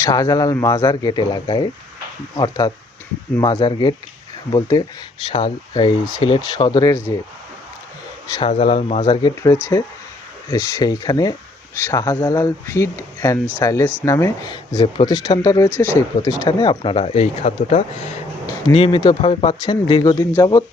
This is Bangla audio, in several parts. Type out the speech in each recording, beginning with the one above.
শাহজালাল মাজার গেট এলাকায়, অর্থাৎ মাজার গেট বলতে এই সিলেট সদরের যে শাহজালাল মাজার গেট রয়েছে সেইখানে শাহজালাল ফিড অ্যান্ড সাইলেস নামে যে প্রতিষ্ঠানটা রয়েছে সেই প্রতিষ্ঠানে আপনারা এই খাদ্যটা নিয়মিতভাবে পাচ্ছেন দীর্ঘদিন যাবৎ।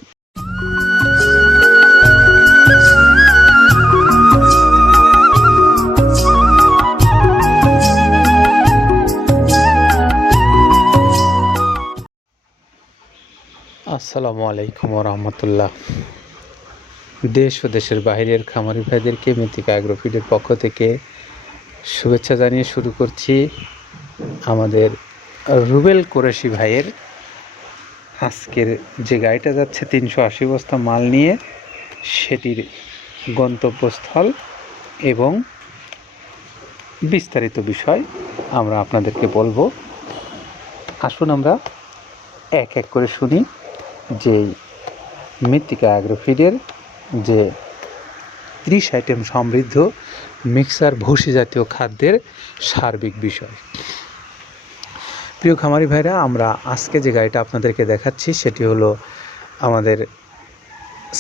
আসসালামু আলাইকুম রহমতুল্লাহ। দেশ ও দেশের বাইরের খামারি ভাইদেরকে মৃত্তিকা অ্যাগ্রোফিডের পক্ষ থেকে শুভেচ্ছা জানিয়ে শুরু করছি আমাদের রুবেল কুরেশি ভাইয়ের আজকের যে গাড়িটা যাচ্ছে 380 বস্তা মাল নিয়ে, সেটির গন্তব্যস্থল এবং বিস্তারিত বিষয় আমরা আপনাদেরকে বলবো। আসুন আমরা এক এক করে শুনি যে মৃত্তিকা অ্যাগ্রোফিডের যে 30 আইটেম সমৃদ্ধ মিক্সার ভুসি জাতীয় খাদ্যের সার্বিক বিষয়। প্রিয় খামারি ভাইরা, আমরা আজকে যে গাড়িটা আপনাদেরকে দেখাচ্ছি সেটি হলো আমাদের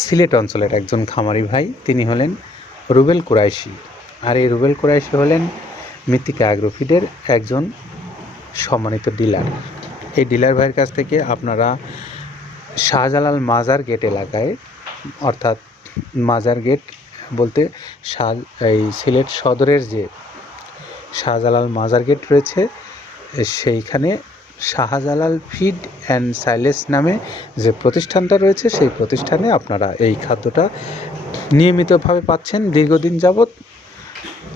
সিলেট অঞ্চলের একজন খামারি ভাই, তিনি হলেন রুবেল কুরাইশি। আর এই রুবেল কুরাইশি হলেন মৃত্তিকা অ্যাগ্রোফিডের একজন সম্মানিত ডিলার। এই ডিলার ভাইয়ের কাছ থেকে আপনারা শাহজালাল মাজার গেট এলাকায়, অর্থাৎ মাজার গেট বলতে এই সিলেট সদরের যে শাহজালাল মাজার গেট রয়েছে সেইখানে শাহজালাল ফিড অ্যান্ড সাইলেস নামে যে প্রতিষ্ঠানটা রয়েছে সেই প্রতিষ্ঠানে আপনারা এই খাদ্যটা নিয়মিতভাবে পাচ্ছেন দীর্ঘদিন যাবৎ।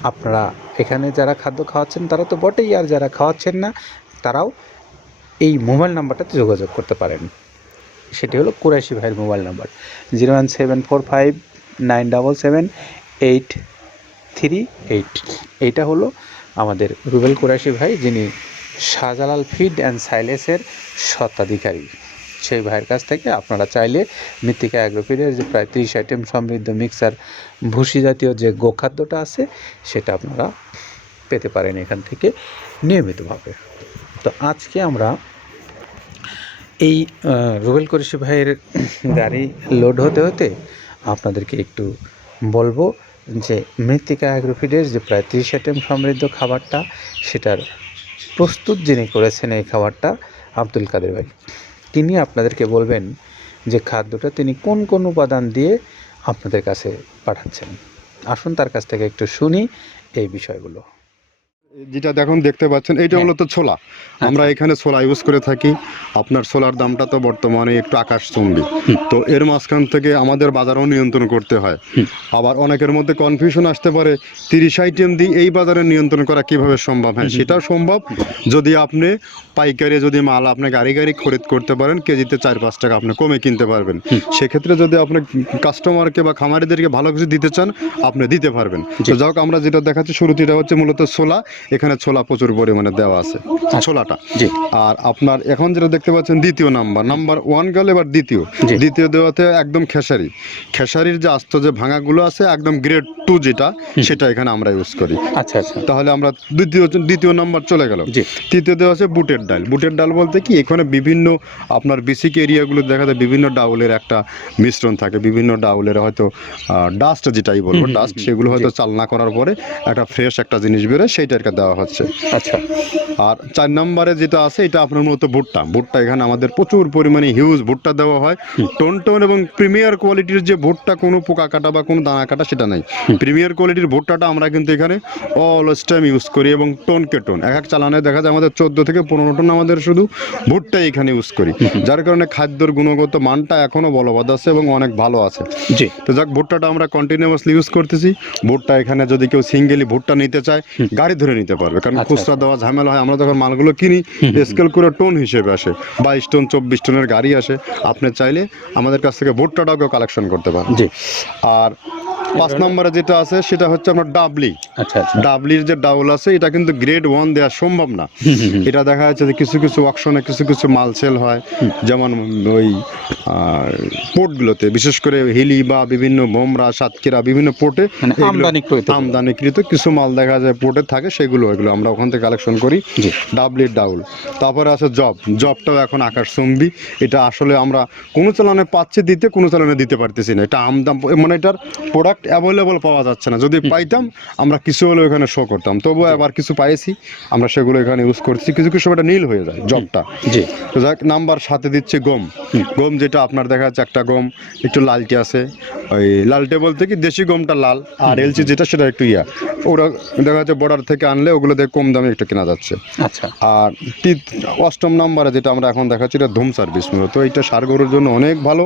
আপনারা এখানে যারা খাদ্য খাওয়াচ্ছেন তারা তো বটেই, আর যারা খাওয়াচ্ছেন না তারাও এই মোবাইল নাম্বারটাতে যোগাযোগ করতে পারেন। সেটি হলো কুরাইশি ভাইয়ের মোবাইল নাম্বার 01745977838। এইটা হলো আমাদের রুবেল কুরাইশি ভাই, যিনি শাহজালাল ফিড অ্যান্ড সাইলেসের স্বত্বাধিকারী। সেই ভাইয়ের কাছ থেকে আপনারা চাইলে মৃত্তিকা অ্যাগ্রোফিডের যে প্রায় 30 আইটেম সমৃদ্ধ মিক্সার ভুসি জাতীয় যে গোখাদ্যটা আছে সেটা আপনারা পেতে পারেন এখান থেকে নিয়মিতভাবে। তো আজকে আমরা এই রুবেল কুরেশি ভাইয়ের গাড়ি লোড হতে হতে আপনাদেরকে একটু বলবো যে মৃত্তিকা অ্যাগ্রোফিডের যে প্রায় 30 আইটেম সমৃদ্ধ খাবারটা, সেটার প্রস্তুত যিনি করেছেন এই খাবারটা আব্দুল কাদের ভাই। তিনি আপনাদেরকে বলবেন যে খাদ্যটা তিনি কোন কোন উপাদান দিয়ে আপনাদের কাছে পাঠাচ্ছেন। আসুন তার কাছ থেকে একটু শুনি এই বিষয়গুলো। যেটা দেখতে পাচ্ছেন এইটা হলো তো ছোলা। আমরা এখানে ছোলা ইউজ করে থাকি। আপনার ছোলার দামটা তো বর্তমানে একটু আকাশচুম্বী, তো এর মাঝখান থেকে আমাদের বাজারও নিয়ন্ত্রণ করতে হয়। আবার অনেকের মধ্যে কনফিউশন আসতে পারে 30 আইটেম দিয়ে এই বাজারে নিয়ন্ত্রণ করা কিভাবে সম্ভব। হ্যাঁ, সেটাও সম্ভব যদি আপনি পাইকারি যদি মাল আপনি গাড়ি খরিদ করতে পারেন, কেজিতে 4-5 টাকা আপনি কমে কিনতে পারবেন। সেক্ষেত্রে যদি আপনি কাস্টমারকে বা খামারিদেরকে ভালো কিছু দিতে চান আপনি দিতে পারবেন। তো যাই হোক, আমরা যেটা দেখাচ্ছি শুরুতে এটা হচ্ছে মূলত ছোলা। এখানে ছোলা প্রচুর পরিমাণে দেওয়া আছে ছোলাটা। আর আপনার এখন যেটা দেখতে পাচ্ছেন দ্বিতীয় নাম্বার 1 গেল, এবার দ্বিতীয় দেওয়াতে একদম খেসারির যে আস্ত যে ভাঙাগুলো আছে একদম গ্রেড 2 যেটা, সেটা এখানে আমরা ইউজ করি। আচ্ছা, তাহলে আমরা দ্বিতীয় নাম্বার চলে গেল। তৃতীয় দেওয়া আছে বুটের ডাল বলতে কি, এখানে বিভিন্ন আপনার বেসিক এরিয়াগুলো দেখা যায় বিভিন্ন ডাউলের একটা মিশ্রণ থাকে, বিভিন্ন ডাউলের হয়তো ডাস্ট যেটাই বলবো ডাস্ট, সেগুলো হয়তো চালনা করার পরে একটা ফ্রেশ একটা জিনিস বেরোয়, সেইটাকে দেওয়া হচ্ছে। আচ্ছা। আর 4 নম্বরে যেটা আছে এটা আপনার মূলত ভুট্টা এখানে আমাদের প্রচুর পরিমাণে হিউজ ভুট্টা দেওয়া হয়। টোন এবং প্রিমিয়ার কোয়ালিটির যে ভুট্টা, কোনো পোকা কাটা বা কোনো দানা কাটা সেটা নাই। প্রিমিয়ার কোয়ালিটির ভুট্টাটা আমরা কিন্তু এখানে অলওয়েজ টাইম ইউজ করি, এবং টোনকে টোন এক চালানে দেখা যায় আমাদের 14 থেকে 15 টন আমাদের শুধু ভুট্টা এখানে ইউজ করি, যার কারণে খাদ্যর গুণগত মানটা এখনো বলবৎ আছে এবং অনেক ভালো আছে। তো যাক, ভুট্টাটা আমরা কন্টিনিউয়াসলি ইউজ করতেছি। ভুট্টা এখানে যদি কেউ সিঙ্গেলি ভুট্টা নিতে চায় গাড়ি ধরে নিতে পারবে, কারণ খুচরা দেওয়া ঝামেলা হয়। আমরা যখন মালগুলো কিনি স্কেল করে টোন হিসেবে আসে, 22 টন 24 টনের গাড়ি আসে। আপনি চাইলে আমাদের কাছ থেকে ভুট্টাটাও কালেকশন করতে পারেন। আর 5 নম্বরে যেটা আছে সেটা হচ্ছে আপনার ডাবলি। আচ্ছা আচ্ছা। ডাবলির যে ডাউল আছে এটা কিন্তু গ্রেড 1 দেওয়া সম্ভব না। এটা দেখা যাচ্ছে যে কিছু কিছু অকশনে কিছু কিছু মাল সেল হয়, যেমন ওই পোর্টগুলোতে, বিশেষ করে হিলি বা বিভিন্ন বোমরা, সাতক্ষীরা বিভিন্ন পোর্টে মানে আমদানিকৃত কিছু মাল দেখা যায় পোর্টে থাকে, এগুলো আমরা ওখান থেকে কালেকশন করি। জি। ডাবলির ডাউল। তারপরে আছে জবটাও এখন আকাশচুম্বী। এটা আসলে আমরা কোনো চালানে পাচ্ছি দিতে, কোনো চালানে দিতে পারতেছি না। এটা আমদাম, মানে এটার প্রোডাক্ট অ্যাভেলেবল পাওয়া যাচ্ছে না। যদি পাইতাম আমরা কিছু হলেও এখানে শো করতাম, তবুও আবার কিছু পাইছি, আমরা সেগুলো এখানে ইউজ করছি। কিছু কিছু এটা নীল হয়ে যায় জবটা। জি। তো যাক, নাম্বার 7-এ দিচ্ছে গম। গম যেটা আপনার দেখা যাচ্ছে একটা গম একটু লালটে আছে, ওই লালটে বলতে কি দেশি গমটা লাল, আর এলচি যেটা সেটা একটু ওরা দেখা যাচ্ছে বর্ডার থেকে আনলে ওগুলো দেখে কম দামে একটু কেনা যাচ্ছে। আচ্ছা। আর 8ম নম্বরে যেটা আমরা এখন দেখাচ্ছি এটা ধুম সার্ভিস। মূলত এটা ষাঁড় গরুর জন্য অনেক ভালো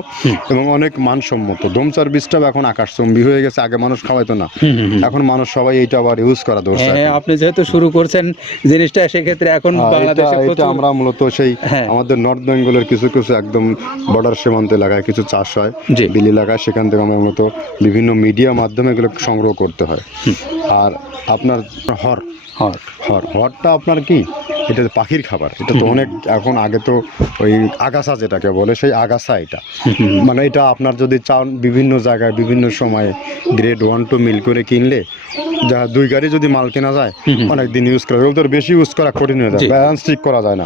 এবং অনেক মানসম্মত। ধুম সার্ভিসটাও এখন আকাশচুম্বী হয়ে গেছে। আগে মানুষ খাওয়াইতো না, এখন মানুষ সবাই এইটা আবার ইউজ করা ধরছে। হ্যাঁ, আপনি যেহেতু শুরু করছেন জিনিসটা, সেক্ষেত্রে এখন বাংলাদেশে এটা আমরা মূলত সেই আমাদের নর্থ বেঙ্গলের কিছু কিছু একদম বর্ডার সীমান্ত এলাকায় কিছু চাষ হয়, বিল এলাকায়, সেখান থেকে আমরা মূলত বিভিন্ন মিডিয়া মাধ্যমে এগুলো সংগ্রহ করতে হয়। আর আপনার হরটা আপনার কি, এটা পাখির খাবার। এটা তো অনেক এখন, আগে তো ওই আগাছা যেটাকে বলে সেই আগাছা এটা, মানে এটা আপনার যদি চান বিভিন্ন জায়গায় বিভিন্ন সময়ে গ্রেড 1-2 মিল করে কিনলে যা 2 গাড়ি যদি মাল কেনা যায় অনেক দিন ইউজ করা যায়। ওদের বেশি ইউজ করা কঠিন হয়ে যায়, ব্যালেন্স ঠিক করা যায় না।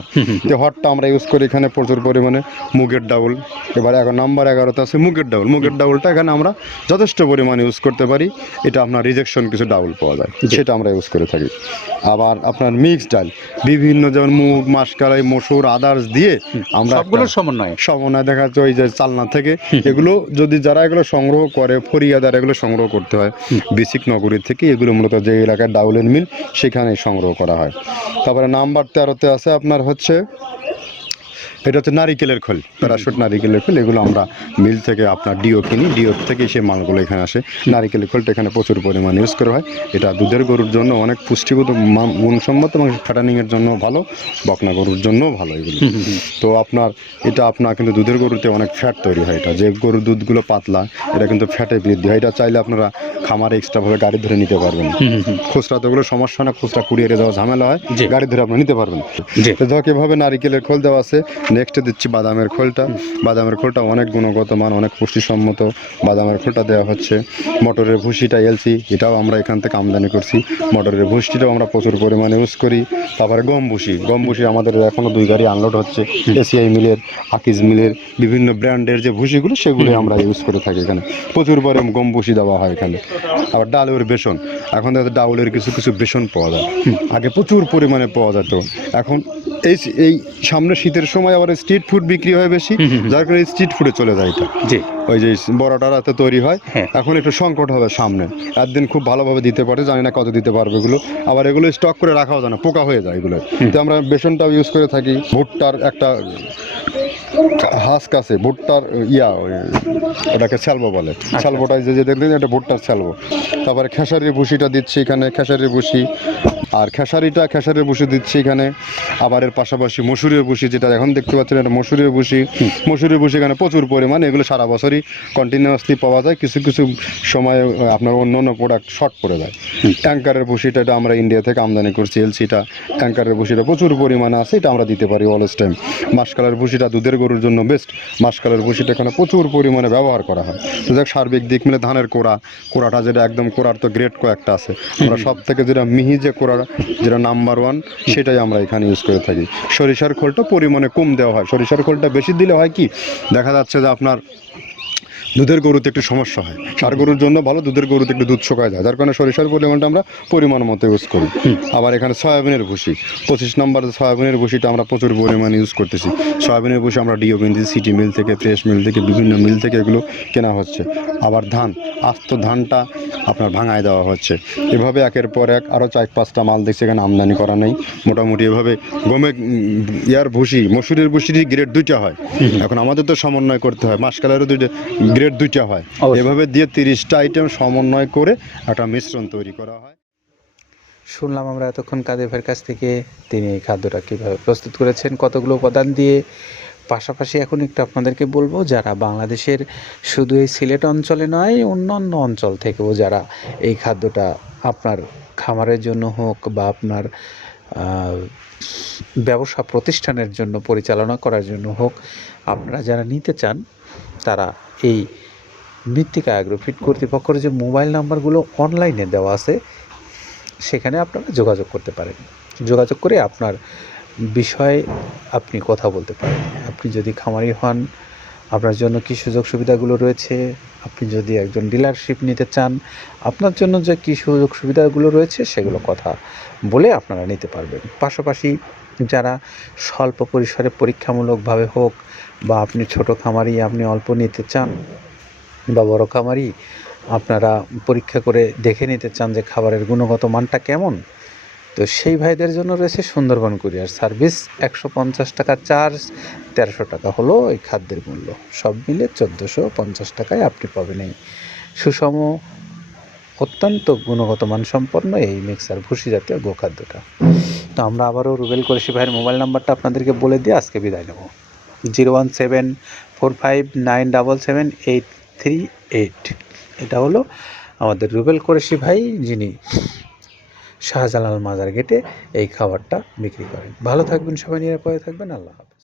তো হটটা আমরা ইউজ করি এখানে প্রচুর পরিমাণে। মুগের ডাউল, এবার এখন নাম্বার 11-তে আছে মুগের ডাউল। মুগের ডাউলটা এখানে আমরা যথেষ্ট পরিমাণে ইউজ করতে পারি। এটা আপনার রিজেকশন কিছু ডাউল পাওয়া যায়, সেটা আমরা ইউজ করে থাকি। আবার আপনার মিক্সড ডাল বিভিন্ন, যেমন মুগ, মাসকলাই, মসুর, আদার্স দিয়ে আমরা সবগুলোর সমন্বয় দেখা যাচ্ছে ওই যে চালনা থেকে এগুলো যদি যারা এগুলো সংগ্রহ করে, ফরিয়াদার এগুলো সংগ্রহ করতে হয় বেসিক নগরী থেকে। এগুলো মূলত যে এলাকায় ডাউলের মিল সেখানে সংগ্রহ করা হয়। তারপরে নাম্বার 13-তে আছে আপনার হচ্ছে, এটা হচ্ছে নারিকেলের খোল, প্যারাশুট নারিকেলের খোল। এগুলো আমরা মিল থেকে আপনার ডিও কিনি, ডিও থেকে সেই মালগুলো এখানে আসে। নারিকেলের খোলটা এখানে প্রচুর পরিমাণে ইউজ করা হয়। এটা দুধের গরুর জন্য অনেক পুষ্টিগত গুণসম্মত এবং ফ্যাটানিংয়ের জন্য ভালো, বকনা গরুর জন্যও ভালো এগুলো। তো আপনার এটা আপনার কিন্তু দুধের গরুতে অনেক ফ্যাট তৈরি হয়। এটা যে গরুর দুধগুলো পাতলা, এটা কিন্তু ফ্যাটে বৃদ্ধি হয়। এটা চাইলে আপনারা খামারে এক্সট্রাভাবে গাড়ি ধরে নিতে পারবেন। খুচরা তো ওগুলো সমস্যা না, খুচরা কুরিয়ারে যাওয়া ঝামেলা হয়, গাড়ি ধরে আপনি নিতে পারবেন। তো যাক, এভাবে নারিকেলের খোল দেওয়া আছে। নেক্সটে দিচ্ছি বাদামের খোলটা। বাদামের খোলটা অনেক গুণগত মান, অনেক পুষ্টিসম্মত। বাদামের খোলটা দেওয়া হচ্ছে। মটরের ভুসিটা এলসি, এটাও আমরা এখান থেকে আমদানি করছি। মটরের ভুসিটাও আমরা প্রচুর পরিমাণে ইউজ করি। তারপরে গম ভুসি আমাদের এখনও 2 গাড়ি আনলোড হচ্ছে। এসিআই মিলের, আকিজ মিলের বিভিন্ন ব্র্যান্ডের যে ভুসিগুলো সেগুলো আমরা ইউজ করে থাকি। এখানে প্রচুর পরিমাণে গম ভুসি দেওয়া হয় এখানে। আবার ডালের বেসন, এখন ডাউলের কিছু কিছু বেসন পাওয়া যায়, আগে প্রচুর পরিমাণে পাওয়া যেত। এখন এই সামনে শীতের সময় আবার স্ট্রিট ফুড বিক্রি হয় বেশি, যার কারণে স্ট্রিট ফুডে চলে যায় এটা। ওই যে বড়টা রাতে তৈরি হয়, এখন একটু সংকট হবে সামনে। একদিন খুব ভালোভাবে দিতে পারে, জানি না কত দিতে পারবে এগুলো। আবার এগুলো স্টক করে রাখাও যায় না, পোকা হয়ে যায় এগুলো। তো আমরা বেসনটাও ইউজ করে থাকি। ভুট্টার একটা হাস্ক আছে, ভুট্টার ওটাকে স্যালবো বলে। স্যালবোটা যে দেখলেন, এটা ভুট্টার স্যালবো। তারপরে খেসারির ভুসিটা দিচ্ছি এখানে, খেসারির ভুসি। আর খেসারির ভুসি দিচ্ছি এখানে। আবার এর পাশাপাশি মসুরের ভুসি, যেটা এখন দেখতে পাচ্ছেন, এটা মসুরের ভুসি এখানে প্রচুর পরিমাণে। এগুলো সারা বছরই কন্টিনিউয়াসলি পাওয়া যায়। কিছু কিছু সময় আপনার অন্য প্রোডাক্ট শর্ট পড়ে যায়। ট্যাঙ্কারের ভুসিটা, এটা আমরা ইন্ডিয়া থেকে আমদানি করছি। এলসিটা, ট্যাঙ্কারের ভুসিটা প্রচুর পরিমাণে আছে, এটা আমরা দিতে পারি অলওয়েজ টাইম। মাসকালের ভুসিটা দুধের গরুর জন্য বেস্ট। মাসকালের ভুসিটা এখানে প্রচুর পরিমাণে ব্যবহার করা হয়। তো দেখ, সার্বিক দিক মিলে ধানের কোড়াটা যেটা একদম, কোড়ার তো গ্রেড কয়েকটা আছে, আমরা সব থেকে যেটা মিহি যে কোড়া, যেটা নাম্বার 1, সেটাই আমরা এখানে ইউজ করে থাকি। সরিষার খোলটা পরিমাণে কম দেওয়া হয়। সরিষার খোলটা বেশি দিলে হয় কি, দেখা যাচ্ছে যে আপনার দুধের গরুতে একটু সমস্যা হয়। ষাঁড় গরুর জন্য ভালো, দুধের গরুতে একটু দুধ শুকায় যায়, যার কারণে সরিষার পরিমাণটা আমরা পরিমাণ মতো ইউজ করি। আবার এখানে সয়াবিনের ভুসি, 25 নম্বর সয়াবিনের ভুসিটা আমরা প্রচুর পরিমাণে ইউজ করতেছি। সয়াবিনের ভুসি আমরা ডিও কিনতেছি সিটি মিল থেকে, ফ্রেশ মিল থেকে, বিভিন্ন মিল থেকে এগুলো কেনা হচ্ছে। আবার আস্ত ধানটা আপনার ভাঙায় দেওয়া হচ্ছে। এভাবে একের পর এক আরও 4-5টা মাল দেখছি এখানে আমদানি করা নেই। মোটামুটি এভাবে ভুসি, মসুরের ভুসির গ্রেড 2টা হয়। এখন আমাদের তো সমন্বয় করতে হয়, মাসকালেরও গ্রেড 2টা হয়। এভাবে দিয়ে 30টা আইটেম সমন্বয় করে একটা মিশ্রণ তৈরি করা হয়। শুনলাম আমরা এতক্ষণ কাদের ভাইয়ের কাছ থেকে, তিনি এই খাদ্যটা কীভাবে প্রস্তুত করেছেন, কতগুলো উপাদান দিয়ে পাশাপাশি এখন একটু আপনাদেরকে বলবো, যারা বাংলাদেশের শুধু এই সিলেট অঞ্চলে নয়, অন্যান্য অঞ্চল থেকেও যারা এই খাদ্যটা আপনার খামারের জন্য হোক বা আপনার ব্যবসা প্রতিষ্ঠানের জন্য পরিচালনা করার জন্য হোক, আপনারা যারা নিতে চান তারা এই মৃত্তিকা অ্যাগ্রোফিট কর্তৃপক্ষের যে মোবাইল নাম্বারগুলো অনলাইনে দেওয়া আছে সেখানে আপনারা যোগাযোগ করতে পারেন। যোগাযোগ করে আপনার বিষয়ে আপনি কথা বলতে পারেন। আপনি যদি খামারি হন, আপনার জন্য কী সুযোগ সুবিধাগুলো রয়েছে, আপনি যদি একজন ডিলারশিপ নিতে চান, আপনার জন্য যে কী সুযোগ সুবিধাগুলো রয়েছে সেগুলো কথা বলে আপনারা নিতে পারবেন। পাশাপাশি যারা স্বল্প পরিসরে পরীক্ষামূলকভাবে হোক, বা আপনি ছোট খামারি, আপনি অল্প নিতে চান, বা বড় খামারি আপনারা পরীক্ষা করে দেখে নিতে চান যে খাবারের গুণগত মানটা কেমন, তো সেই ভাইদের জন্য রয়েছে সুন্দরবন কুরিয়ার সার্ভিস। 150 টাকা চার্জ, 1300 টাকা হলো এই খাদ্যের মূল্য। সব মিলে 1450 টাকায় আপনি পাবেন এই সুষম, অত্যন্ত গুণগত মানসম্পন্ন এই মিক্সার ভুসি জাতীয় গোখাদ্যটা। তো আমরা আবারও রুবেল কোরেশি ভাইয়ের মোবাইল নাম্বারটা আপনাদেরকে বলে দিয়ে আজকে বিদায় নেব। 01745977838। এটা হলো আমাদের রুবেল কোরেশি ভাই, যিনি শাহজালাল মাজার গেটে এই খাবারটা বিক্রি করেন। ভালো থাকবেন সবাই, নিরাপদে থাকবেন। আল্লাহ হাফেজ।